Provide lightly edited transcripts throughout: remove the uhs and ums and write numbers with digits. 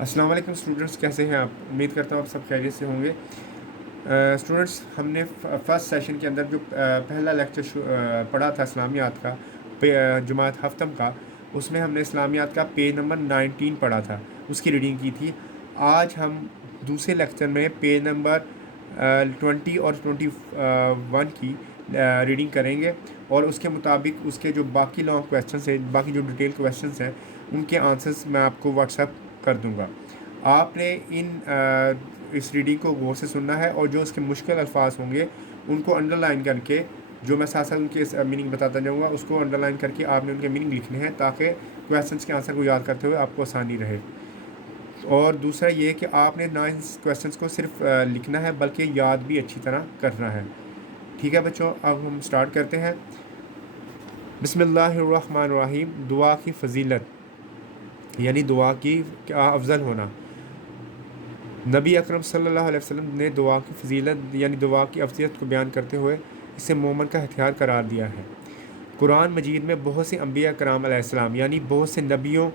السلام علیکم اسٹوڈنٹس، کیسے ہیں آپ؟ امید کرتا ہوں آپ سب خیریت سے ہوں گے۔ اسٹوڈنٹس، ہم نے فرسٹ سیشن کے اندر جو پہلا لیکچر پڑھا تھا اسلامیات کا، جماعت ہفتم کا، اس میں ہم نے اسلامیات کا پیج نمبر 19 پڑھا تھا، اس کی ریڈنگ کی تھی۔ آج ہم دوسرے لیکچر میں پیج نمبر 20 اور 21 کی ریڈنگ کریں گے، اور اس کے مطابق اس کے جو باقی لانگ کویسچنس ہیں، باقی جو ڈیٹیل کویسچنس ہیں، ان کے آنسرس میں آپ کو واٹس ایپ کر دوں گا۔ آپ نے اس ریڈنگ کو غور سے سننا ہے، اور جو اس کے مشکل الفاظ ہوں گے ان کو انڈر لائن کر کے، جو میں ساتھ ساتھ ان کے میننگ بتاتا جاؤں گا، اس کو انڈر لائن کر کے آپ نے ان کے میننگ لکھنے ہیں، تاکہ کویسچنس کے آنسر کو یاد کرتے ہوئے آپ کو آسانی رہے۔ اور دوسرا یہ کہ آپ نے نہ اس کویسچنس کو صرف لکھنا ہے بلکہ یاد بھی اچھی طرح کرنا ہے۔ ٹھیک ہے بچوں، اب ہم سٹارٹ کرتے ہیں۔ بسم اللہ الرحمن الرحیم۔ دعا کی فضیلت، یعنی دعا کی کیا افضل ہونا۔ نبی اکرم صلی اللہ علیہ وسلم نے دعا کی فضیلت یعنی دعا کی افضلیت کو بیان کرتے ہوئے اسے مومن کا ہتھیار قرار دیا ہے۔ قرآن مجید میں بہت سے انبیاء کرام علیہ السلام یعنی بہت سے نبیوں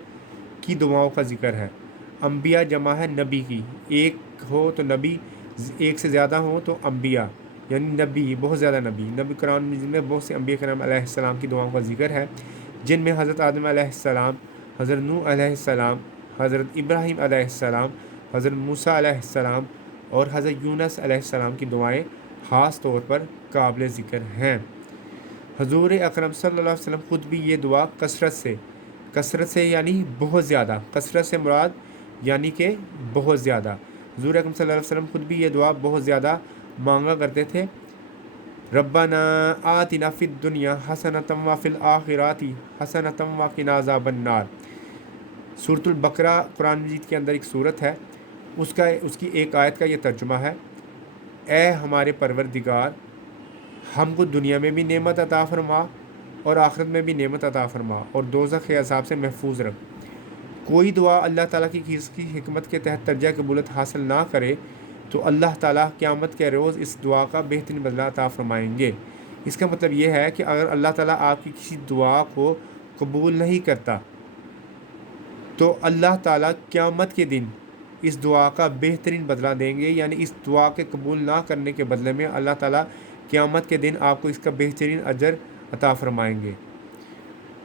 کی دعاؤں کا ذکر ہے۔ انبیاء جمع ہے نبی کی، ایک ہو تو نبی، ایک سے زیادہ ہوں تو انبیاء، یعنی نبی، بہت زیادہ نبی۔ قرآن مجید میں بہت سے انبیاء کرام علیہ السلام کی دعاؤں کا ذکر ہے، جن میں حضرت آدم علیہ السلام، حضرت نوح علیہ السلام، حضرت ابراہیم علیہ السلام، حضرت موسیٰ علیہ السلام اور حضرت یونس علیہ السلام کی دعائیں خاص طور پر قابل ذکر ہیں۔ حضور اکرم صلی اللہ علیہ وسلم خود بھی یہ دعا کثرت سے یعنی بہت زیادہ، کثرت سے مراد یعنی کہ بہت زیادہ، حضور اکرم صلی اللہ علیہ وسلم خود بھی یہ دعا بہت زیادہ مانگا کرتے تھے۔ ربنا آتنا فی الدنیا حسنۃ وفی الآخرۃ حسنۃ وقنا عذاب النار۔ سورۃ البقرہ قرآن مجید کے اندر ایک سورت ہے، اس کی ایک آیت کا یہ ترجمہ ہے: اے ہمارے پروردگار، ہم کو دنیا میں بھی نعمت عطا فرما اور آخرت میں بھی نعمت عطا فرما، اور دوزخ کے عذاب سے محفوظ رکھ۔ کوئی دعا اللہ تعالیٰ کی حکمت کے تحت درجہ قبولیت حاصل نہ کرے تو اللہ تعالیٰ قیامت کے روز اس دعا کا بہترین بدلہ عطا فرمائیں گے۔ اس کا مطلب یہ ہے کہ اگر اللہ تعالیٰ آپ کی کسی دعا کو قبول نہیں کرتا تو اللہ تعالیٰ قیامت کے دن اس دعا کا بہترین بدلہ دیں گے، یعنی اس دعا کے قبول نہ کرنے کے بدلے میں اللہ تعالیٰ قیامت کے دن آپ کو اس کا بہترین اجر عطا فرمائیں گے۔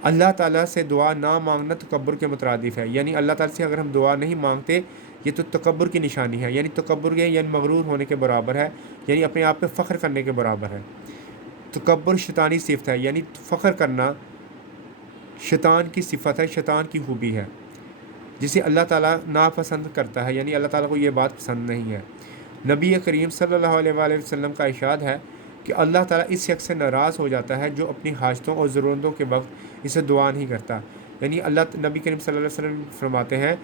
اللہ تعالیٰ سے دعا نہ مانگنا تکبر کے مترادف ہے، یعنی اللہ تعالیٰ سے اگر ہم دعا نہیں مانگتے یہ تو تکبر کی نشانی ہے، یعنی تکبر کے یعنی مغرور ہونے کے برابر ہے، یعنی اپنے آپ پہ فخر کرنے کے برابر ہے۔ تکبر شیطانی صفت ہے، یعنی فخر کرنا شیطان کی صفت ہے، شیطان کی خوبی ہے، جسے اللہ تعالیٰ ناپسند کرتا ہے، یعنی اللہ تعالیٰ کو یہ بات پسند نہیں ہے۔ نبی کریم صلی اللہ علیہ وآلہ وسلم کا ارشاد ہے کہ اللہ تعالیٰ اس شخص سے ناراض ہو جاتا ہے جو اپنی حاجتوں اور ضرورتوں کے وقت اسے دعا نہیں کرتا، یعنی نبی کریم صلی اللہ علیہ وسلم فرماتے ہیں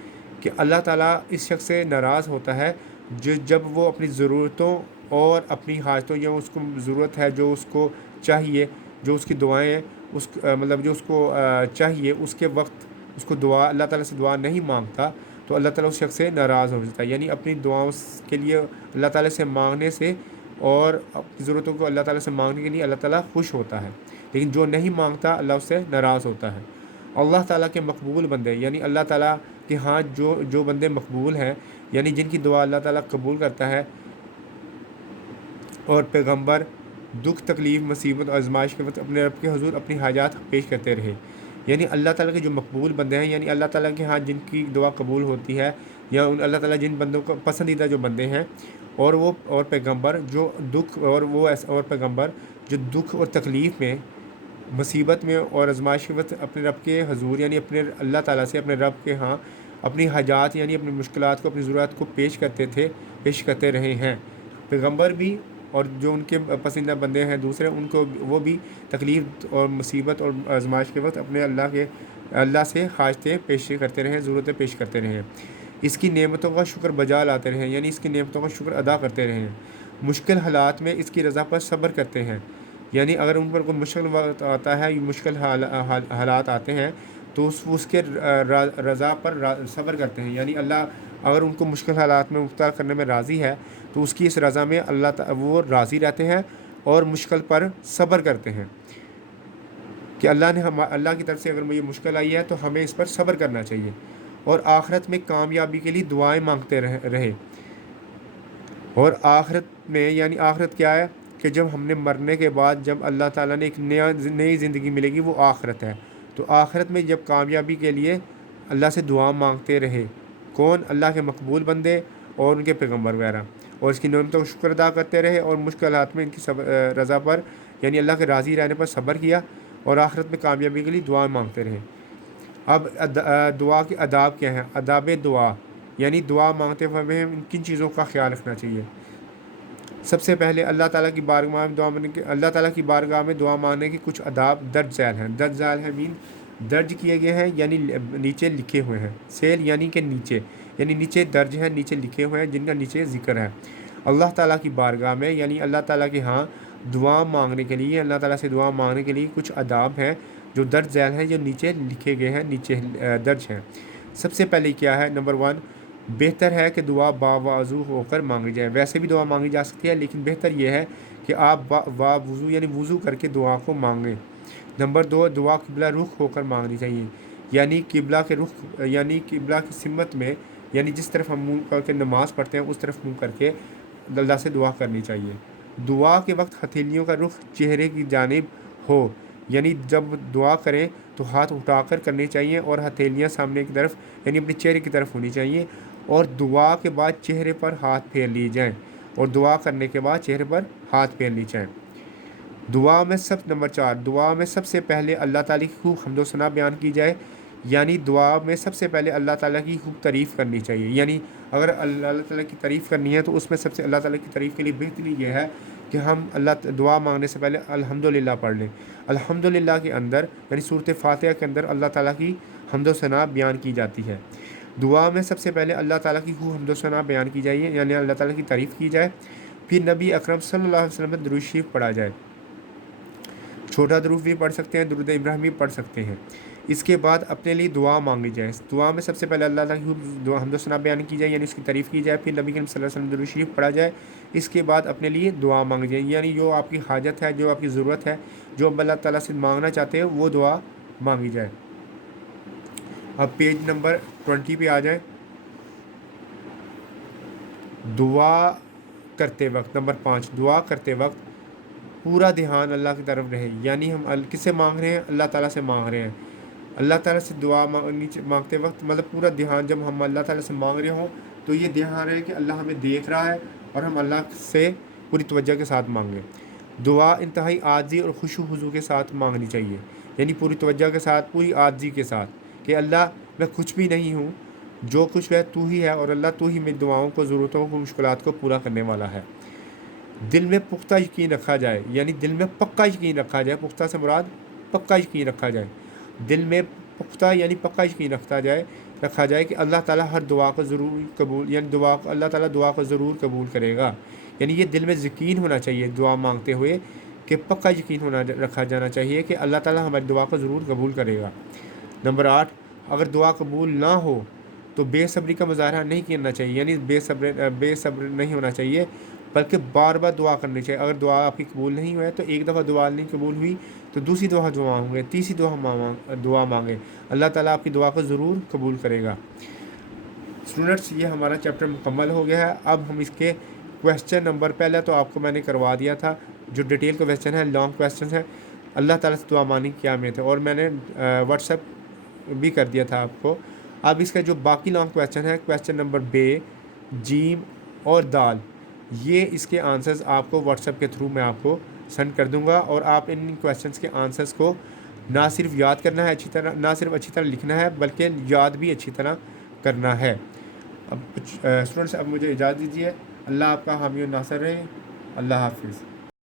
کہ اللہ تعالیٰ اس شخص سے ناراض ہوتا ہے جب وہ اپنی ضرورتوں اور اپنی حاجتوں، یا اس کو ضرورت ہے، جو اس کو چاہیے، جو اس کی دعائیں ہیں، جو اس کو چاہیے، اس کے وقت اس کو اللہ تعالیٰ سے دعا نہیں مانگتا تو اللہ تعالیٰ اس شخص سے ناراض ہو جاتا ہے، یعنی اپنی دعاؤں کے لیے اللہ تعالیٰ سے مانگنے سے اور اپنی ضرورتوں کو اللہ تعالیٰ سے مانگنے کے لیے اللہ تعالیٰ خوش ہوتا ہے، لیکن جو نہیں مانگتا اللہ اس سے ناراض ہوتا ہے۔ اللہ تعالیٰ کے مقبول بندے، یعنی اللہ تعالیٰ کے ہاں جو بندے مقبول ہیں، یعنی جن کی دعا اللہ تعالیٰ قبول کرتا ہے، اور پیغمبر دکھ، تکلیف، مصیبت اور آزمائش کے وقت اپنے رب کے حضور اپنی حاجات پیش کرتے رہے، یعنی اللہ تعالیٰ کے جو مقبول بندے ہیں، یعنی اللہ تعالیٰ کے ہاں جن کی دعا قبول ہوتی ہے، یا اللہ تعالیٰ جن بندوں کو پسندیدہ جو بندے ہیں، اور پیغمبر جو دکھ اور پیغمبر جو دکھ اور تکلیف میں، مصیبت میں اور آزمائش کے وقت اپنے رب کے حضور یعنی اپنے اللہ تعالیٰ سے اپنے رب کے ہاں اپنی حاجات یعنی اپنی مشکلات کو، اپنی ضرورت کو پیش کرتے رہے ہیں۔ پیغمبر بھی اور جو ان کے پسندیدہ بندے ہیں دوسرے، ان کو وہ بھی تکلیف اور مصیبت اور آزمائش کے وقت اپنے اللہ سے حاجتیں پیش کرتے رہیں، ضرورتیں پیش کرتے رہیں، اس کی نعمتوں کا شکر بجا لاتے رہیں، یعنی اس کی نعمتوں کا شکر ادا کرتے رہیں، مشکل حالات میں اس کی رضا پر صبر کرتے ہیں، یعنی اگر ان پر کوئی مشکل وقت آتا ہے، مشکل حالات آتے ہیں تو اس کے رضا پر صبر کرتے ہیں، یعنی اللہ اگر ان کو مشکل حالات میں مبتلا کرنے میں راضی ہے تو اس کی اس رضا میں وہ راضی رہتے ہیں اور مشکل پر صبر کرتے ہیں کہ اللہ کی طرف سے اگر یہ مشکل آئی ہے تو ہمیں اس پر صبر کرنا چاہیے، اور آخرت میں کامیابی کے لیے دعائیں مانگتے رہے. اور آخرت میں یعنی آخرت کیا ہے کہ جب ہم نے مرنے کے بعد جب اللہ تعالیٰ نے ایک نئی زندگی ملے گی، وہ آخرت ہے. تو آخرت میں جب کامیابی کے لیے اللہ سے دعا مانگتے رہے. کون؟ اللہ کے مقبول بندے اور ان کے پیغمبر وغیرہ. اور اس کی نعمتوں کا شکر ادا کرتے رہے اور مشکلات میں ان کی رضا پر یعنی اللہ کے راضی رہنے پر صبر کیا اور آخرت میں کامیابی کے لیے دعا مانگتے رہے. اب دعا کے آداب کیا ہیں؟ آداب دعا یعنی دعا مانگتے ہوئے ہمیں کن چیزوں کا خیال رکھنا چاہیے؟ سب سے پہلے اللہ تعالیٰ کی بارگاہ میں دعا مانگنے کے کچھ آداب درج ذیل ہیں. درج ذیل ہے درج کیے گئے ہیں یعنی نیچے لکھے ہوئے ہیں. سیل یعنی کہ نیچے، یعنی نیچے درج ہیں، نیچے لکھے ہوئے ہیں، جن کا نیچے ذکر ہے. اللہ تعالیٰ کی بارگاہ میں یعنی اللہ تعالیٰ کے ہاں دعا مانگنے کے لیے، اللہ تعالیٰ سے دعا مانگنے کے لیے کچھ آداب ہیں جو درج ذیل ہیں، جو نیچے لکھے گئے ہیں، نیچے درج ہیں. سب سے پہلے کیا ہے؟ نمبر 1، بہتر ہے کہ دعا باوضو ہو کر مانگی جائے. ویسے بھی دعا مانگی جا سکتی ہے لیکن بہتر یہ ہے کہ آپ وضو یعنی وضو کر کے دعا کو مانگیں. نمبر 2، دعا قبلہ رخ ہو کر مانگنی چاہیے، یعنی قبلہ کے رخ یعنی قبلہ کی سمت میں، یعنی جس طرف ہم منہ کر کے نماز پڑھتے ہیں اس طرف منہ کر کے اللہ سے دعا کرنی چاہیے. دعا کے وقت ہتھیلیوں کا رخ چہرے کی جانب ہو، یعنی جب دعا کریں تو ہاتھ اٹھا کر کرنے چاہیے اور ہتھیلیاں سامنے کی طرف یعنی اپنے چہرے کی طرف ہونی چاہیے. اور دعا کے بعد چہرے پر ہاتھ پھیر لیے جائیں اور دعا کرنے کے بعد چہرے پر ہاتھ پھیر لیے جائیں. دعا میں نمبر 4، دعا میں سب سے پہلے اللہ تعالیٰ کی خوب حمد و ثنا بیان کی جائے، یعنی دعا میں سب سے پہلے اللہ تعالیٰ کی خوب تعریف کرنی چاہیے. یعنی اگر اللہ تعالیٰ کی تعریف کرنی ہے تو اس میں سب سے اللہ تعالیٰ کی تعریف کے لیے بہتری یہ ہے کہ ہم دعا مانگنے سے پہلے الحمدللہ پڑھ لیں. الحمدللہ کے اندر یعنی سورۃ فاتحہ کے اندر اللہ تعالیٰ کی حمد و ثنا بیان کی جاتی ہے. دعا میں سب سے پہلے اللہ تعالیٰ کی خوب حمد و ثنا بیان کی جائے، یعنی اللہ تعالیٰ کی تعریف کی جائے. پھر نبی اکرم صلی اللہ علیہ وسلم پر درود شریف پڑھا جائے. چھوٹا درود بھی پڑھ سکتے ہیں، درود ابراہیمی پڑھ سکتے ہیں. اس کے بعد اپنے لیے دعا مانگی جائے. دعا میں سب سے پہلے اللہ تعالیٰ کی حمد و ثنا بیان کی جائے یعنی اس کی تعریف کی جائے. پھر نبی کریم صلی اللہ علیہ وسلم درود شریف پڑھا جائے. اس کے بعد اپنے لیے دعا مانگی جائے، یعنی جو آپ کی حاجت ہے، جو آپ کی ضرورت ہے، جو اللہ تعالیٰ سے مانگنا چاہتے ہیں وہ دعا مانگی جائے. اب پیج نمبر 20 پہ آ جائیں. دعا کرتے وقت نمبر 5، دعا کرتے وقت پورا دھیان اللہ کی طرف رہے، یعنی ہم کس سے مانگ رہے ہیں؟ اللہ تعالیٰ سے مانگ رہے ہیں. اللہ تعالیٰ سے دعا مانگتے وقت مطلب پورا دھیان جب ہم اللہ تعالیٰ سے مانگ رہے ہوں تو یہ دھیان رہے کہ اللہ ہمیں دیکھ رہا ہے اور ہم اللہ سے پوری توجہ کے ساتھ مانگیں. دعا انتہائی عاجزی اور خشوع و خضوع کے ساتھ مانگنی چاہیے، یعنی پوری توجہ کے ساتھ، پوری عاجزی کے ساتھ کہ اللہ میں کچھ بھی نہیں ہوں، جو کچھ ہے تو ہی ہے اور اللہ تو ہی میری دعاؤں کو، ضرورتوں کو، مشکلات کو پورا کرنے والا ہے. دل میں پختہ یقین رکھا جائے، یعنی دل میں پکا یقین رکھا جائے. پختہ سے مراد پکا یقین رکھا جائے. دل میں پختہ یعنی پکا یقین رکھا جائے کہ اللہ تعالیٰ ہر دعا کو ضرور قبول یعنی اللہ تعالیٰ دعا کو ضرور قبول کرے گا. یعنی یہ دل میں یقین ہونا چاہیے دعا مانگتے ہوئے کہ پکا یقین رکھا جانا چاہیے کہ اللہ تعالیٰ ہماری دعا کو ضرور قبول کرے گا. نمبر 8، اگر دعا قبول نہ ہو تو بے صبری کا مظاہرہ نہیں کرنا چاہیے، یعنی بے صبر نہیں ہونا چاہیے بلکہ بار بار دعا کرنی چاہیے. اگر دعا آپ کی قبول نہیں ہوئی تو ایک دفعہ دعا نہیں قبول ہوئی تو دوسری دعا مانگیں، تیسری دعا مانگیں، اللہ تعالیٰ آپ کی دعا کو ضرور قبول کرے گا. اسٹوڈنٹس، یہ ہمارا چیپٹر مکمل ہو گیا ہے. اب ہم اس کے کویسچن نمبر، پہلے تو آپ کو میں نے کروا دیا تھا جو ڈیٹیل کویسچن ہے، لانگ کویسچن ہے اللہ تعالیٰ سے دعا مانگنے کی کیا اہمیت ہے، اور میں نے واٹس ایپ بھی کر دیا تھا آپ کو. اب اس کا جو باقی لانگ کویسچن ہے، کویسچن نمبر بے، جیم اور دال، یہ اس کے آنسرز آپ کو واٹس ایپ کے تھرو میں آپ کو سینڈ کر دوں گا، اور آپ ان کویسچنس کے آنسرز کو نہ صرف یاد کرنا ہے اچھی طرح، نہ صرف اچھی طرح لکھنا ہے بلکہ یاد بھی اچھی طرح کرنا ہے. اب اسٹوڈنٹس، اب مجھے اجازت دیجیے. اللہ آپ کا حامی و ناصر رہے. اللہ حافظ.